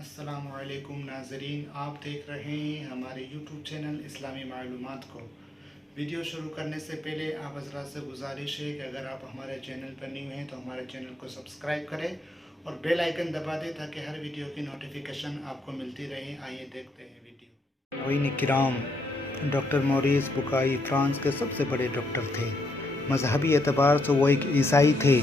अस्सलामुअलैकुम नाज़रीन, आप देख रहे हैं हमारे यूट्यूब चैनल इस्लामी मालूमात को। वीडियो शुरू करने से पहले आप हज़रात से गुजारिश है कि अगर आप हमारे चैनल पर न्यू हैं तो हमारे चैनल को सब्सक्राइब करें और बेल आइकन दबा दें ताकि हर वीडियो की नोटिफिकेशन आपको मिलती रहे। आइए देखते हैं वीडियो। नाज़रीन किराम, डॉक्टर मॉरिस बुकाई फ्रांस के सबसे बड़े डॉक्टर थे। मजहबी एतबार से वो एक ईसाई थे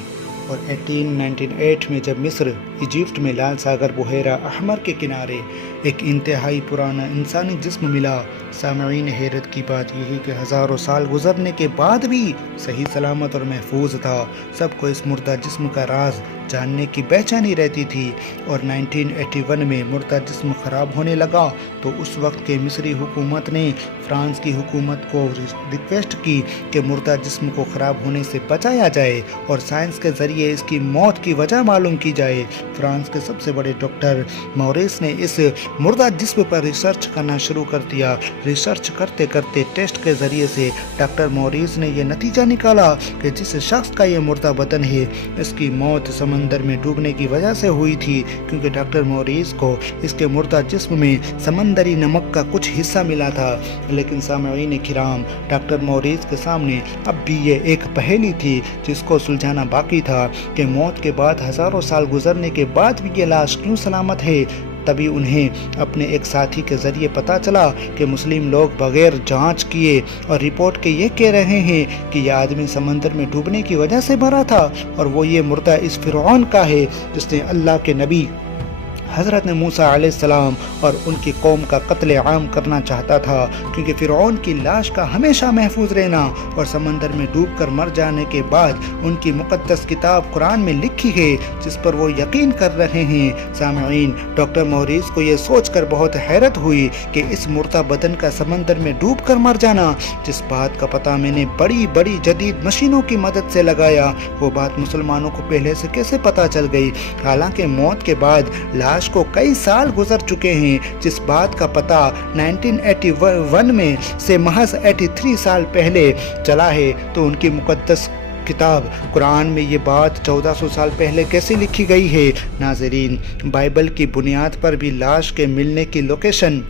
और 1898 में जब मिस्र इजिप्ट में लाल सागर बहेरा अहमर के किनारे एक इंतहाई पुराना इंसानी जिस्म मिला, सामईन हैरत की बात यही कि हज़ारों साल गुजरने के बाद भी सही सलामत और महफूज था। सबको इस मुर्दा जिस्म का राज जानने की बेचैनी रहती थी और 1981 में मुर्दा जिस्म ख़राब होने लगा तो उस वक्त के मिस्री हुकूमत ने फ्रांस की हुकूमत को रिक्वेस्ट की कि मुर्दा जिस्म को ख़राब होने से बचाया जाए और साइंस के ज़रिए इसकी मौत की वजह मालूम की जाए। फ्रांस के सबसे बड़े डॉक्टर मॉरिस ने इस मुर्दा जिस्म पर रिसर्च करना शुरू कर दिया। रिसर्च करते करते टेस्ट के ज़रिए से डॉक्टर मॉरिस ने यह नतीजा निकाला कि जिस शख्स का ये मुर्दा बदन है इसकी मौत समंदर में डूबने की वजह से हुई थी, क्योंकि डॉक्टर मॉरिस को इसके मुर्दा जिस्म में समंदरी नमक का कुछ हिस्सा मिला था। लेकिन सामईन किराम, डॉक्टर मॉरिस के सामने अब भी ये एक पहेली थी जिसको सुलझाना बाकी था कि मौत के बाद हज़ारों साल गुजरने के बाद भी ये लाश क्यों सलामत है। तभी उन्हें अपने एक साथी के ज़रिए पता चला कि मुस्लिम लोग बगैर जांच किए और रिपोर्ट के ये कह रहे हैं कि यह आदमी समंदर में डूबने की वजह से मरा था और वो ये मुर्दा इस फिरौन का है जिसने अल्लाह के नबी हज़रत मूसा अलैहिस्सलाम और उनकी कौम का कत्ल आम करना चाहता था, क्योंकि फ़िरऔन की लाश का हमेशा महफूज रहना और समंदर में डूबकर मर जाने के बाद उनकी मुक़द्दस किताब कुरान में लिखी है जिस पर वो यकीन कर रहे हैं। सामईन, डॉक्टर मॉरिस को ये सोचकर बहुत हैरत हुई कि इस मुर्दा बदन का समंदर में डूब कर मर जाना, जिस बात का पता मैंने बड़ी बड़ी जदीद मशीनों की मदद से लगाया, वो बात मुसलमानों को पहले से कैसे पता चल गई। हालांकि मौत के बाद लाश को कई साल गुजर चुके हैं, जिस बात का पता 1981 में से महज 83 साल पहले चला है, तो उनकी मुक़द्दस किताब कुरान में ये बात 1400 साल पहले कैसे लिखी गई है। नाज़रीन, बाइबल की बुनियाद पर भी लाश के मिलने की लोकेशन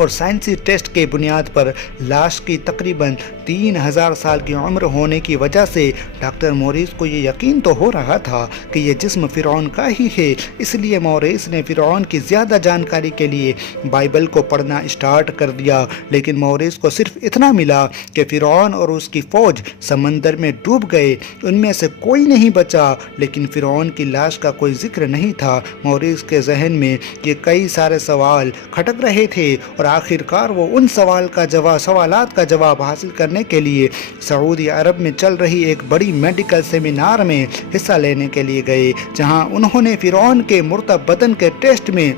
और साइंसी टेस्ट के बुनियाद पर लाश की तकरीबन 3000 साल की उम्र होने की वजह से डॉक्टर मॉरिस को ये यकीन तो हो रहा था कि ये जिस्म फ़िरौन का ही है। इसलिए मॉरिस ने फ़िरौन की ज़्यादा जानकारी के लिए बाइबल को पढ़ना स्टार्ट कर दिया। लेकिन मॉरिस को सिर्फ इतना मिला कि फ़िरौन और उसकी फ़ौज समंदर में डूब गए, उनमें से कोई नहीं बचा। लेकिन फ़िरौन की लाश का कोई जिक्र नहीं था। मॉरिस के जहन में ये कई सारे सवाल खटक रहे थे और आखिरकार वो उन सवालात का जवाब हासिल करने के लिए सऊदी अरब में चल रही एक बड़ी मेडिकल सेमिनार में हिस्सा लेने के लिए गए, जहां उन्होंने फ़िरौन के मुर्दा बदन के टेस्ट में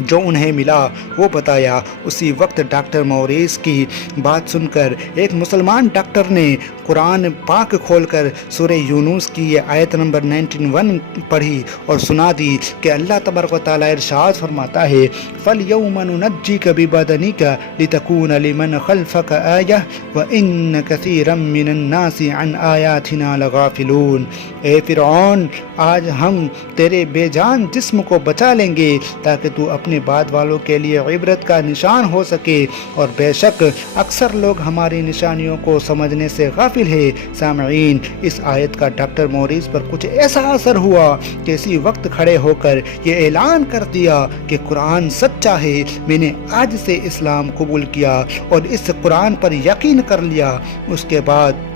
जो उन्हें मिला वो बताया। उसी वक्त डॉक्टर मॉरिस की बात सुनकर एक मुसलमान डॉक्टर ने कुरान पाक खोलकर सूरह यूनुस की ये आयत नंबर 91 पढ़ी और सुना दी कि अल्लाह तबारक व तआला इरशाद फरमाता है, फल यौमा नुनज्जिका बिबदनिका लितकूना लिमन खल्फका आया व इन कसीरम मिनन नासी अन आयातिना लगाफिलून। ए फ़िरऔन, आज हम तेरे बेजान जिस्म को बचा लेंगे ताकि तू अपने बाद वालों के लिए इबरत का निशान हो सके, और बेशक अक्सर लोग हमारी निशानियों को समझने से गाफिल है। सामईन, इस आयत का डॉक्टर मॉरिस पर कुछ ऐसा असर हुआ कि इसी वक्त खड़े होकर ये ऐलान कर दिया कि कुरान सच्चा है, मैंने आज से इस्लाम कबूल किया और इस कुरान पर यकीन कर लिया। उसके बाद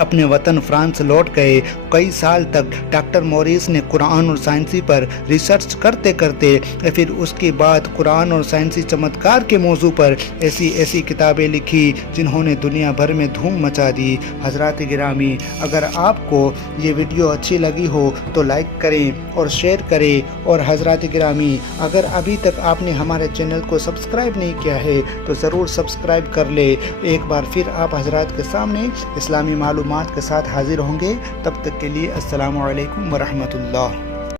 अपने वतन फ्रांस लौट गए। कई साल तक डॉक्टर मॉरिस ने कुरान और साइंसी पर रिसर्च करते करते फिर उसके बाद कुरान और साइंसी चमत्कार के मौजू पर ऐसी किताबें लिखी जिन्होंने दुनिया भर में धूम मचा दी। हज़रात गिरामी, अगर आपको ये वीडियो अच्छी लगी हो तो लाइक करें और शेयर करें, और हज़रात गिरामी, अगर अभी तक आपने हमारे चैनल को सब्सक्राइब नहीं किया है तो ज़रूर सब्सक्राइब कर ले। एक बार फिर आप हज़रात के सामने इस्लामी मालूमात के साथ हाजिर होंगे। तब तक के लिए अस्सलामु अलैकुम व रहमतुल्लाह।